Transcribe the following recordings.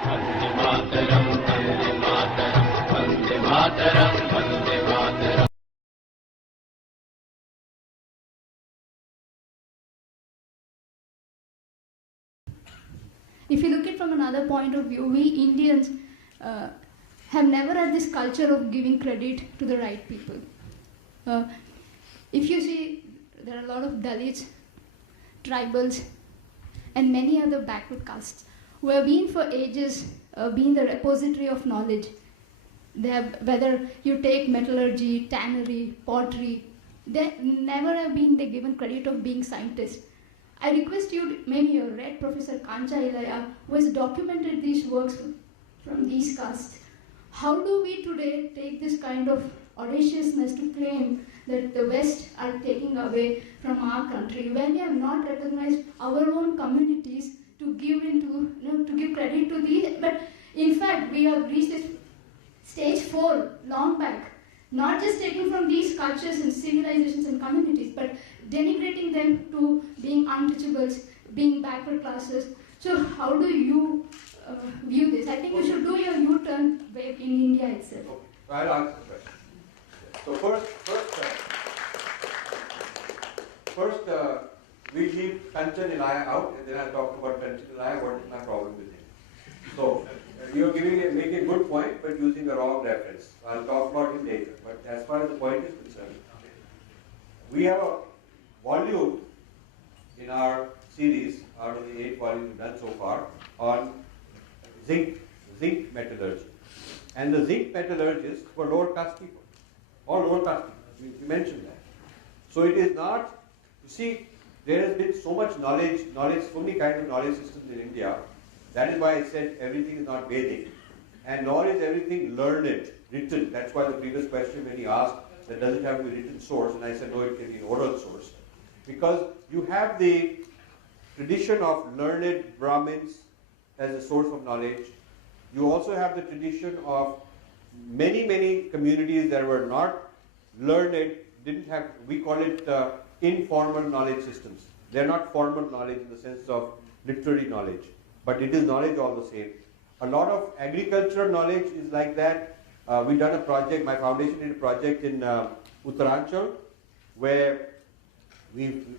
Vande Mataram, Vande Mataram, Vande Mataram, Vande Mataram. If you look at it from another point of view, we Indians have never had this culture of giving credit to the right people. If you see, there are a lot of Dalits, tribals, and many other backward castes who have been for ages been the repository of knowledge. They have, whether you take metallurgy, tannery, pottery, they never have been given credit of being scientists. I request you, maybe you read Professor Kancha Ilaiah, who has documented these works from these castes. How do we today take this kind of audaciousness to claim that the West are taking away from our country when we have not recognized our own communities to give to give credit to these? But in fact, we have reached this stage 4 long back, not just taking from these cultures and civilizations and communities, but denigrating them to being untouchables, being backward classes. So how do you view this? I think you should do your U-turn in India itself. Okay. I'll answer the question. So first we leave Kancha Ilaiah out, and then I'll talk about Kancha Ilaiah, what is my problem with him. So you're making a good point, but using the wrong reference. I'll talk about him later. But as far as the point is concerned, we have a volume in our series, out of the 8 volumes we've done so far, on zinc metallurgy. And the zinc metallurgists were lower caste people, all lower caste people. You mentioned that. So it is not, you see, there has been so much knowledge, so many kinds of knowledge systems in India. That is why I said everything is not Vedic, and nor is everything learned, written. That's why the previous question when he asked, that does it have to be written source, and I said no, it can be an oral source. Because you have the tradition of learned Brahmins as a source of knowledge. You also have the tradition of many communities that were not learned, didn't have, we call it informal knowledge systems. They're not formal knowledge in the sense of literary knowledge, but it is knowledge all the same. A lot of agricultural knowledge is like that. We've done a project, my foundation did a project in Uttaranchal, where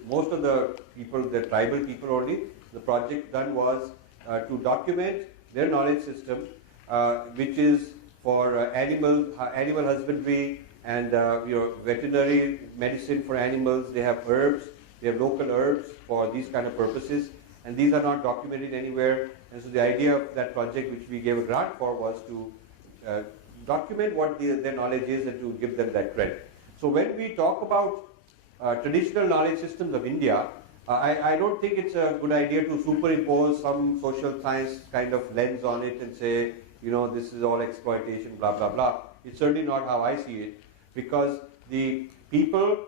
most of the people, the tribal people only, the project done was to document their knowledge system, which is for animal husbandry and veterinary medicine for animals. They have herbs, they have local herbs for these kind of purposes, and these are not documented anywhere. And so the idea of that project, which we gave a grant for, was to document what their knowledge is and to give them that credit. So when we talk about traditional knowledge systems of India, I don't think it's a good idea to superimpose some social science kind of lens on it and say, this is all exploitation, blah, blah, blah. It's certainly not how I see it, because the people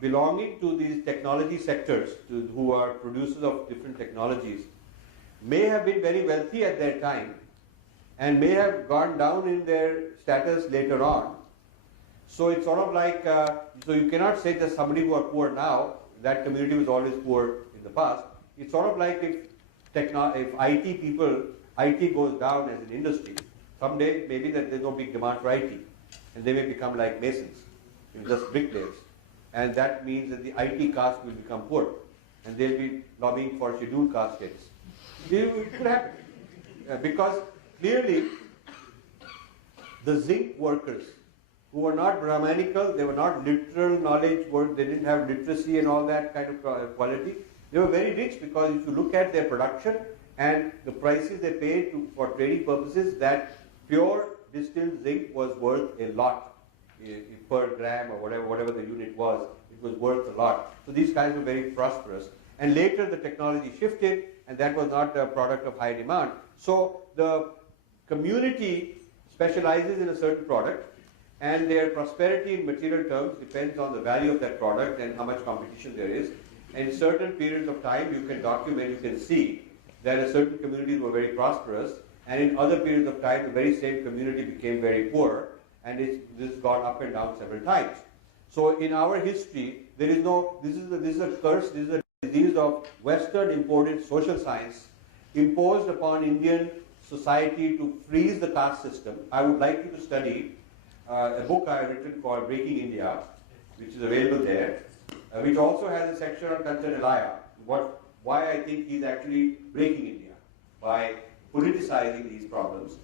belonging to these technology sectors, who are producers of different technologies, may have been very wealthy at their time and may have gone down in their status later on. So it's sort of like, so you cannot say that somebody who are poor now, that community was always poor in the past. It's sort of like if IT goes down as an industry, someday maybe that there's no big demand for IT, and they may become like masons, just bricklayers, and that means that the IT caste will become poor, and they'll be lobbying for scheduled caste status. It could happen, because clearly the zinc workers, who were not Brahmanical, they were not literal knowledge, they didn't have literacy and all that kind of quality. They were very rich, because if you look at their production and the prices they paid for trading purposes, that pure distilled zinc was worth a lot per gram or whatever the unit was. It was worth a lot. So these guys were very prosperous. And later the technology shifted, and that was not a product of high demand. So the community specializes in a certain product, and their prosperity in material terms depends on the value of that product and how much competition there is. And in certain periods of time, you can document, you can see that a certain communities were very prosperous, and in other periods of time, the very same community became very poor, and this has gone up and down several times. So in our history, there is no, this is a curse, this is a disease of Western imported social science imposed upon Indian society to freeze the caste system, I would like you to study a book I have written called Breaking India, which is available there, which also has a section on Kancha Ilaiah, why I think he's actually breaking India by politicizing these problems.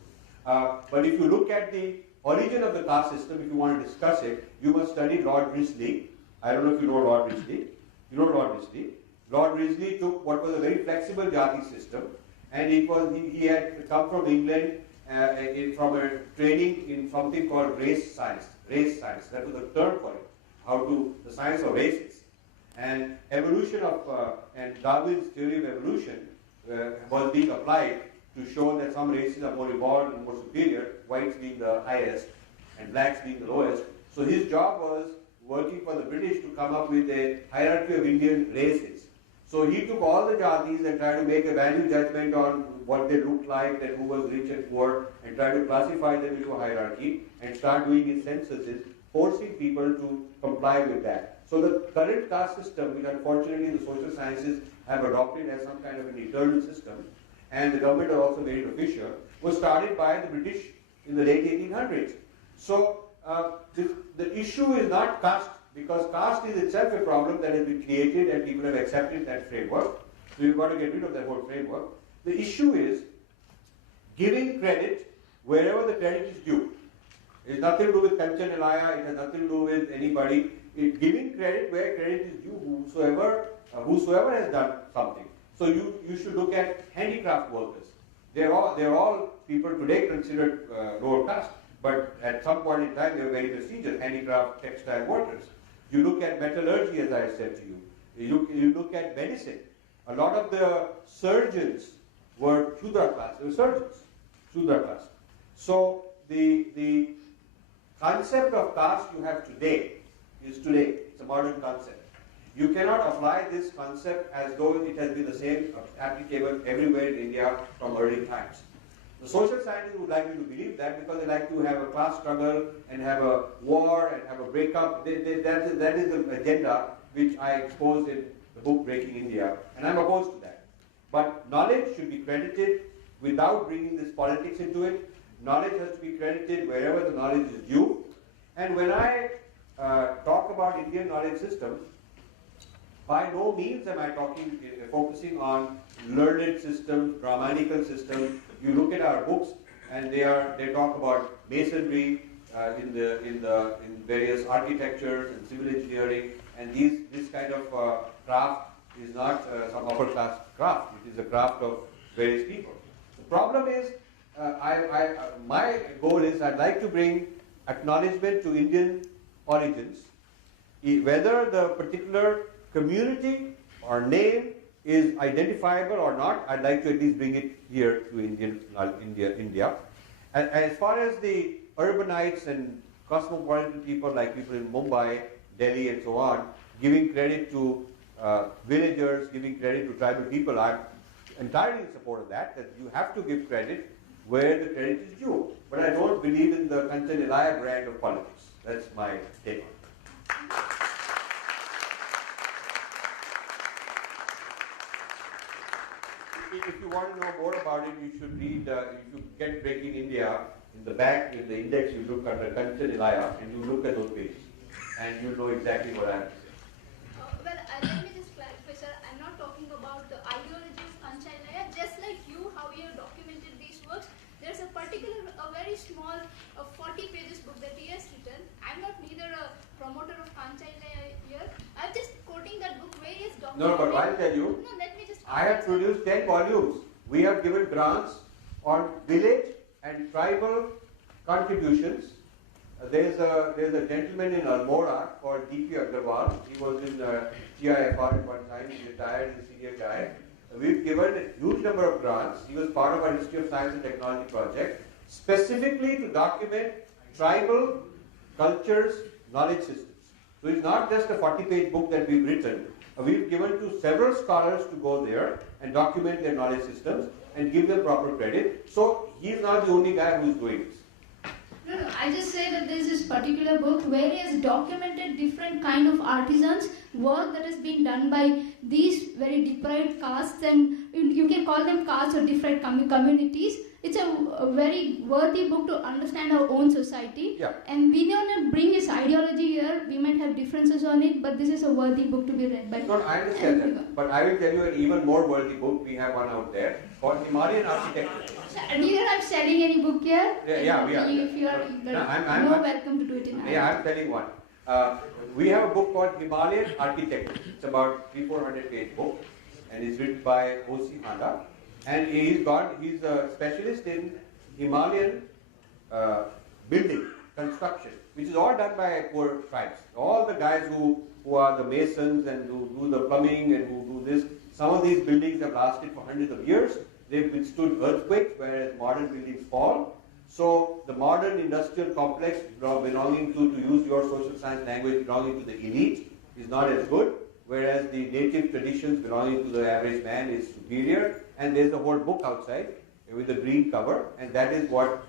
But if you look at the origin of the caste system, if you want to discuss it, you must study Lord Risley. I don't know if you know Lord Risley. You know Lord Risley. Lord Risley took what was a very flexible jati system, and he had come from England from a training in something called race science. Race science, that was the term for it. The science of races. And evolution and Darwin's theory of evolution was being applied to show that some races are more evolved and more superior, whites being the highest and blacks being the lowest. So his job was working for the British to come up with a hierarchy of Indian races. So he took all the jatis and tried to make a value judgment on what they looked like and who was rich and poor, and tried to classify them into a hierarchy and start doing his censuses, forcing people to comply with that. So the current caste system, which unfortunately the social sciences have adopted as some kind of an eternal system, and the government has also made it official, was started by the British in the late 1800s. So the issue is not caste, because caste is itself a problem that has been created and people have accepted that framework. So you've got to get rid of that whole framework. The issue is giving credit wherever the credit is due. It has nothing to do with Kancha Ilaiah, it has nothing to do with anybody. Giving credit where credit is due, whosoever has done something. So you should look at handicraft workers. They're all people today considered lower caste, but at some point in time they were very prestigious, handicraft, textile workers. You look at metallurgy, as I said to you. You look at medicine. A lot of the surgeons were Shudra class. They were surgeons, Shudra class. So the concept of caste you have today is today. It's a modern concept. You cannot apply this concept as though it has been the same applicable everywhere in India from early times. The social scientists would like you to believe that because they like to have a class struggle and have a war and have a breakup. That is the agenda which I exposed in the book Breaking India, and I'm opposed to that. But knowledge should be credited without bringing this politics into it. Knowledge has to be credited wherever the knowledge is due. And when I talk about Indian knowledge system, by no means am I focusing on learned systems, grammatical systems. You look at our books, and they talk about masonry in various architectures and civil engineering, and this kind of craft is not some upper class craft. It is a craft of various people. The problem is, my goal is I'd like to bring acknowledgement to Indian origins, whether the particular community or name is identifiable or not. I'd like to at least bring it here to India. And as far as the urbanites and cosmopolitan people like people in Mumbai, Delhi and so on, giving credit to villagers, giving credit to tribal people, I'm entirely in support of that you have to give credit where the credit is due. But I don't believe in the Kancha Ilaiah brand of politics. That's my take on it. If you want to know more about it, you should read, if you get Breaking India, in the back, in the index, you look under Kancha Ilaiah and you look at those pages. And you know exactly what I'm saying. Let me just clarify, sir. I'm not talking about the ideology of Kancha Ilaiah. Just like you, how you have documented these works, there's a very small 40 pages book that he has written. I'm not neither a promoter of Kancha Ilaiah here. I'm just quoting that book where he has documented. No, but I'll tell you. No, let me just. I have produced 10 volumes. We have given grants on village and tribal contributions. There's a gentleman in Almora called D.P. Agarwal. He was in TIFR at one time. He retired, he's a senior guy. We've given a huge number of grants. He was part of our History of Science and Technology project, specifically to document tribal cultures, knowledge systems. So it's not just a 40-page book that we've written. We've given to several scholars to go there and document their knowledge systems and give them proper credit. So he's not the only guy who's doing this. No, I just say that there's this particular book where he has documented different kind of artisans, work that has been done by these very deprived castes, and you can call them castes or different communities. It's very worthy book to understand our own society. Yeah. And we don't want to bring this ideology here. We might have differences on it, but this is a worthy book to be read by. No, I understand that. But I will tell you an even more worthy book. We have one out there called Himalayan Architecture. Neither I'm selling any book here. Yeah, we are. If you are more welcome to do it in Yeah, I'm telling one. We have a book called Himalayan Architecture. It's about 300-400 page book, and it's written by O.C. Handa. And he's a specialist in Himalayan building, construction, which is all done by poor tribes. All the guys who are the masons and who do the plumbing and who do this, some of these buildings have lasted for hundreds of years. They've withstood earthquakes, whereas modern buildings fall. So the modern industrial complex belonging to use your social science language, belonging to the elite is not as good, whereas the native traditions belonging to the average man is superior. And there's a whole book outside with a green cover, and that is what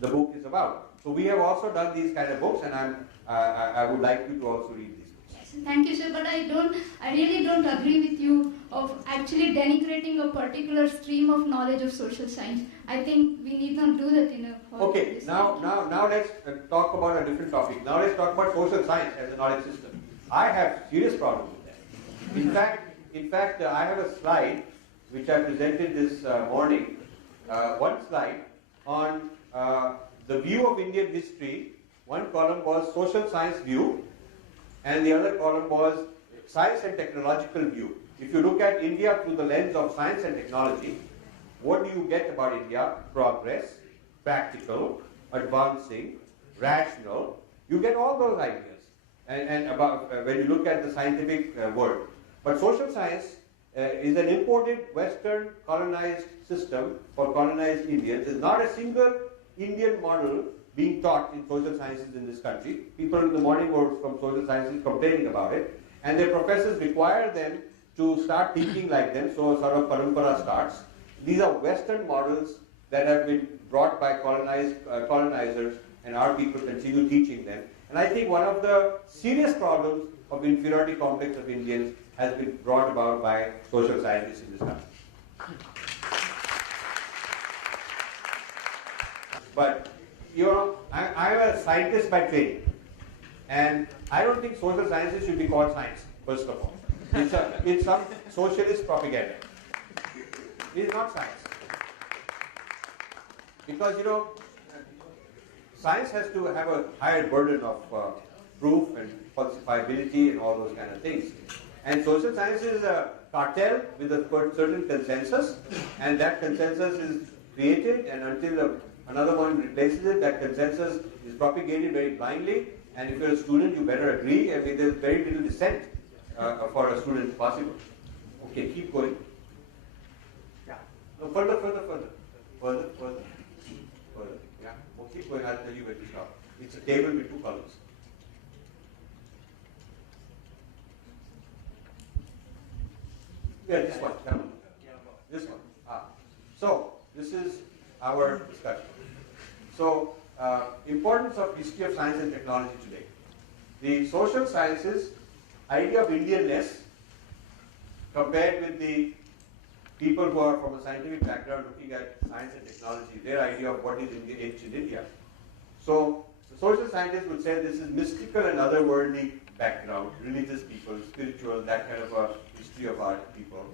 the book is about. So we have also done these kind of books, and I would like you to also read these books. Yes, thank you, sir. But I really don't agree with you of actually denigrating a particular stream of knowledge of social science. I think we need not do that in a. Okay. Now let's talk about a different topic. Now let's talk about social science as a knowledge system. I have serious problems with that. In fact, I have a slide which I presented this morning, one slide on the view of Indian history. One column was social science view, and the other column was science and technological view. If you look at India through the lens of science and technology, what do you get about India? Progress, practical, advancing, rational. You get all those ideas, and about when you look at the scientific world. But social science is an imported Western colonized system for colonized Indians. There's not a single Indian model being taught in social sciences in this country. People in the morning were from social sciences complaining about it, and their professors require them to start teaching like them, so sort of parampara starts. These are Western models that have been brought by colonizers, and our people continue teaching them. And I think one of the serious problems of inferiority complex of Indians has been brought about by social scientists in this country. But, you know, I'm a scientist by training, and I don't think social sciences should be called science, first of all. It's some socialist propaganda. It is not science. Because, you know, science has to have a higher burden of proof and falsifiability and all those kind of things. And social science is a cartel with a certain consensus, and that consensus is created, and until another one replaces it, that consensus is propagated very blindly, and if you're a student, you better agree. I mean, there's very little dissent for a student possible. Okay, keep going. Yeah. No, further. Yeah. Well, keep going, I'll tell you where to stop. It's a table with two columns. Yeah, this one. Yeah. This one. So, this is our discussion. So, importance of history of science and technology today. The social sciences idea of Indianness compared with the people who are from a scientific background looking at science and technology, their idea of what is ancient India. So, the social scientists would say this is mystical and otherworldly background, religious people, spiritual, that kind of a history of our people.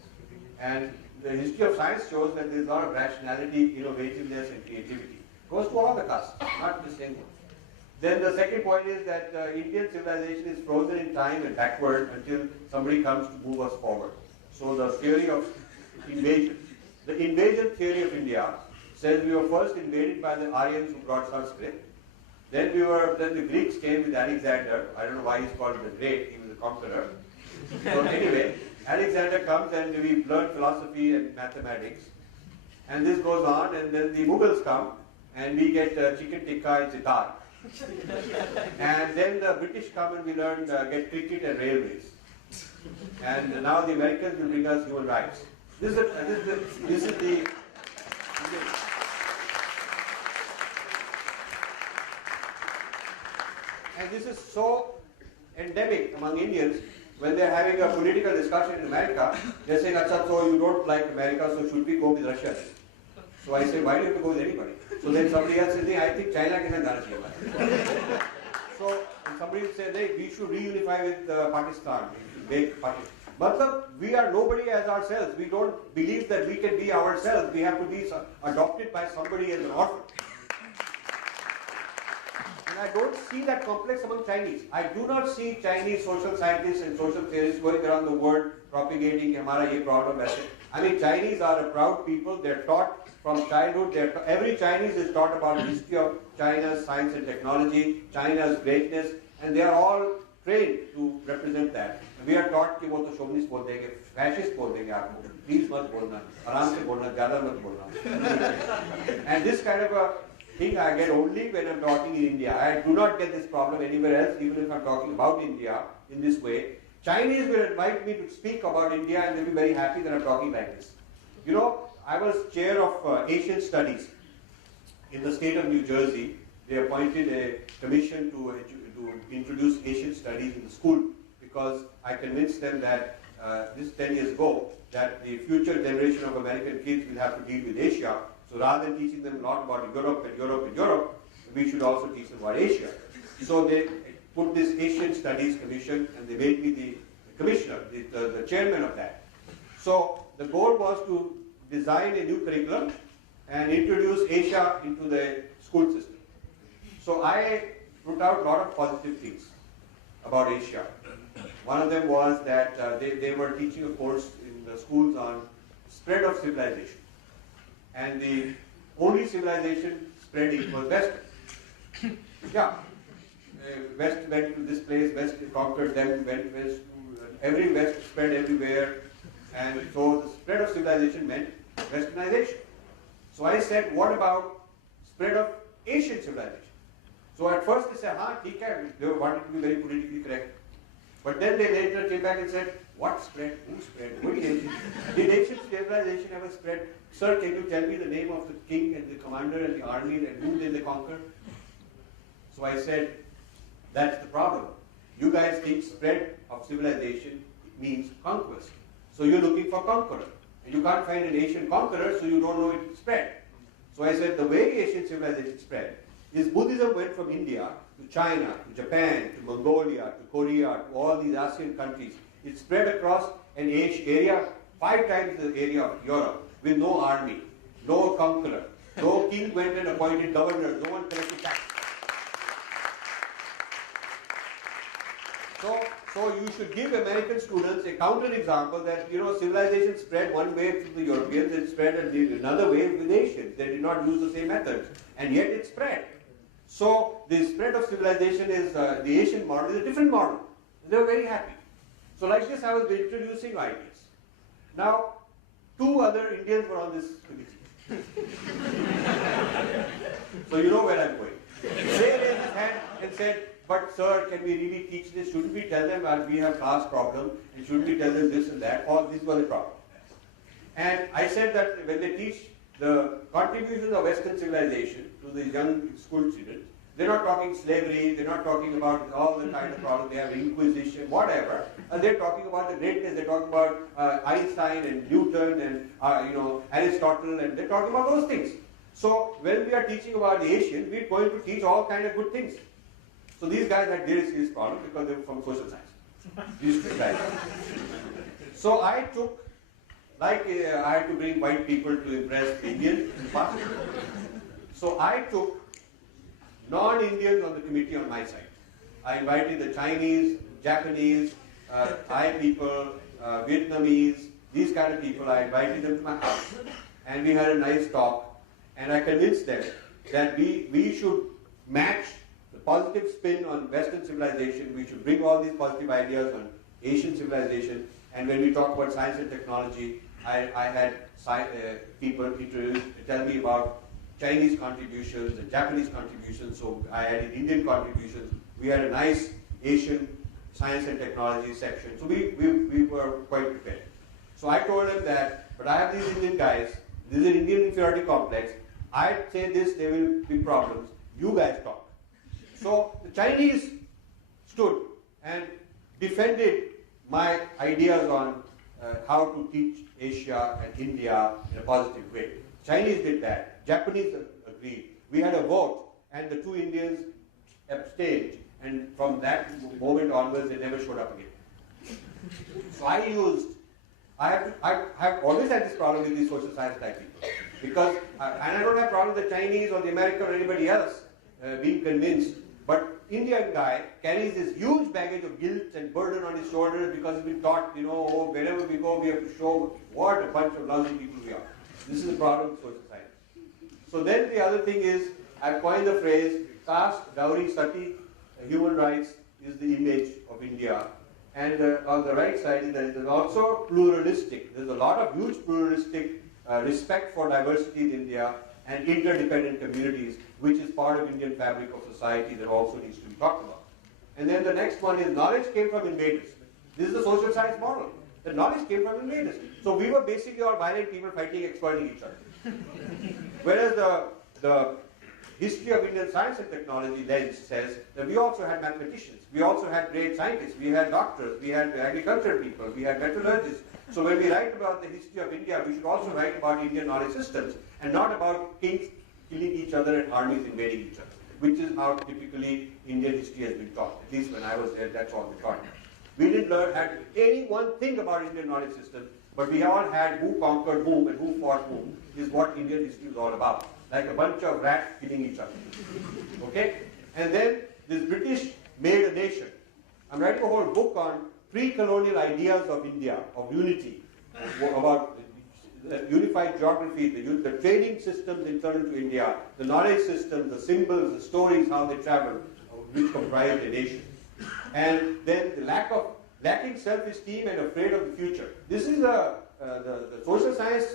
And the history of science shows that there is a lot of rationality, innovativeness, and creativity. It goes to all the castes, not just anyone. Then the second point is that Indian civilization is frozen in time and backward until somebody comes to move us forward. So the theory of invasion. The invasion theory of India says we were first invaded by the Aryans who brought Sanskrit. Then the Greeks came with Alexander. I don't know why he's called the Great, he was a conqueror. So anyway, Alexander comes and we learn philosophy and mathematics. And this goes on, and then the Mughals come and we get chicken tikka and sitar. And then the British come and we learn get cricket and railways. And now the Americans will bring us human rights. This is the and this is so endemic among Indians. When they're having a political discussion in America, they're saying, "Acha, so you don't like America, so should we go with Russia?" So I said, why do you have to go with anybody? So then somebody else said, I think China can have So somebody said, hey, we should reunify with Pakistan, make Pakistan. Matlab, we are nobody as ourselves. We don't believe that we can be ourselves. We have to be adopted by somebody as an orphan. And I don't see that complex among Chinese. I do not see Chinese social scientists and social theorists going around the world propagating hamara ye problem hai. I mean, Chinese are a proud people. They're taught from childhood. Every Chinese is taught about the history of China's science and technology, China's greatness, and they are all trained to represent that. We are taught कि वो तो chauvinist बोल देंगे, fascist बोल देंगे आपको, please मत बोलना, आराम से बोलना, ज़्यादा मत बोलना. And this kind of a thing I get only when I'm talking in India. I do not get this problem anywhere else, even if I'm talking about India in this way. Chinese will invite me to speak about India and they'll be very happy that I'm talking like this. You know, I was chair of Asian Studies in the state of New Jersey. They appointed a commission to introduce Asian Studies in the school because I convinced them that this 10 years ago that the future generation of American kids will have to deal with Asia. So rather than teaching them a lot about Europe, we should also teach them about Asia. So they put this Asian Studies Commission and they made me the commissioner, the chairman of that. So the goal was to design a new curriculum and introduce Asia into the school system. So I put out a lot of positive things about Asia. One of them was that they were teaching a course in the schools on spread of civilization. And the only civilization spreading was Western. Yeah. West went to this place, West conquered them, went west, every West spread everywhere. And so the spread of civilization meant Westernization. So I said, what about spread of Asian civilization? So at first they said, theek hai, they wanted to be very politically correct. But then they later came back and said, what spread? Who spread? What is Asian? Did Asian civilization ever spread? Sir, can you tell me the name of the king and the commander and the army and who did they conquer? So I said, that's the problem. You guys think spread of civilization means conquest. So you're looking for conqueror. And you can't find an Asian conqueror, so you don't know it spread. So I said, the way Asian civilization spread is Buddhism went from India to China, to Japan, to Mongolia, to Korea, to all these ASEAN countries. It spread across an area 5 times the area of Europe with no army, no conqueror, no king went and appointed governors, no one collected tax. So you should give American students a counter example that, civilization spread one way through the Europeans, it spread another way with Asians. They did not use the same methods, and yet it spread. So the spread of civilization is, the Asian model is a different model. They were very happy. So like this, I was introducing ideas. Now, 2 other Indians were on this committee. So you know where I'm going. They raised his hand and said, but sir, can we really teach this? Shouldn't we tell them that we have class problem? And shouldn't we tell them this and that? Or this was a problem. And I said that when they teach the contributions of Western civilization to the young school students, they're not talking slavery, they're not talking about all the kind of problems they have, inquisition, whatever. They're talking about the greatness, they're talking about Einstein and Newton and Aristotle, and they're talking about those things. So when we are teaching about the Asians, we're going to teach all kind of good things. So these guys had very serious problems because they were from social science. These 2 guys. So I took, I had to bring white people to impress Indians in the past. So I took non-Indians on the committee on my side. I invited the Chinese, Japanese, Thai people, Vietnamese, these kind of people. I invited them to my house and we had a nice talk, and I convinced them that we should match the positive spin on Western civilization. We should bring all these positive ideas on Asian civilization, and when we talk about science and technology, I had people tell me about Chinese contributions and Japanese contributions, so I added Indian contributions. We had a nice Asian science and technology section, so we were quite prepared. So I told them that, but I have these Indian guys, this is an Indian inferiority complex, I say this, there will be problems, you guys talk. So the Chinese stood and defended my ideas on how to teach Asia and India in a positive way. Chinese did that. Japanese agreed. We had a vote, and the two Indians abstained, and from that moment onwards, they never showed up again. So I have always had this problem with these social science type people, because, and I don't have problem with the Chinese or the American or anybody else being convinced, but Indian guy carries this huge baggage of guilt and burden on his shoulders because he's been taught, oh, wherever we go, we have to show what a bunch of lousy people we are. This is the problem with social science. So then the other thing is, I've coined the phrase, caste, dowry, sati, human rights is the image of India. And on the right side, there is also pluralistic. There's a lot of huge pluralistic respect for diversity in India and interdependent communities, which is part of Indian fabric of society that also needs to be talked about. And then the next one is knowledge came from invaders. This is the social science model. The knowledge came from invaders. So we were basically all violent people fighting, exploiting each other. Whereas the history of Indian science and technology lens says that we also had mathematicians, we also had great scientists, we had doctors, we had agricultural people, we had metallurgists. So when we write about the history of India, we should also write about Indian knowledge systems and not about kings killing each other and armies invading each other, which is how typically Indian history has been taught. At least when I was there, that's all we taught. We didn't had any one thing about Indian knowledge system, but we all had who conquered whom and who fought whom is what Indian history is all about. Like a bunch of rats killing each other. Okay? And then this British made a nation. I'm writing a whole book on pre-colonial ideas of India, of unity, about unified geography, the training systems internal to India, the knowledge systems, the symbols, the stories, how they travel, which comprise the nation. And then the lacking self-esteem and afraid of the future. This is the social science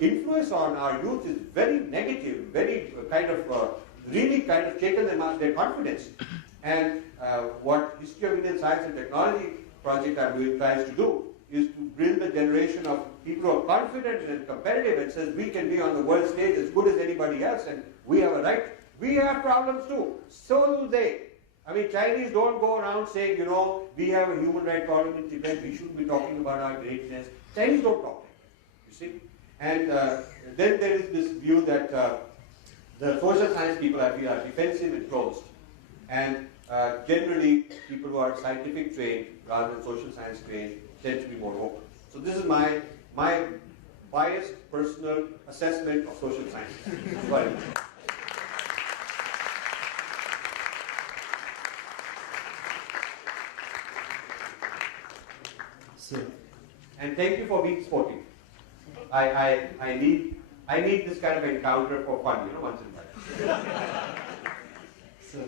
influence on our youth is very negative, very really shaken their confidence. And what History of Indian Science and Technology project I'm doing tries to do is to build a generation of people who are confident and competitive and says we can be on the world stage as good as anybody else and we have a right. We have problems too. So do they. I mean, Chinese don't go around saying, we have a human right problem in Tibet, we shouldn't be talking about our greatness. Chinese don't talk like that, you see. And then there is this view that the social science people are defensive and closed. And generally, people who are scientific trained rather than social science trained tend to be more open. So this is my biased personal assessment of social science. Sorry. And thank you for being sportive. I need this kind of encounter for fun, once in a while. So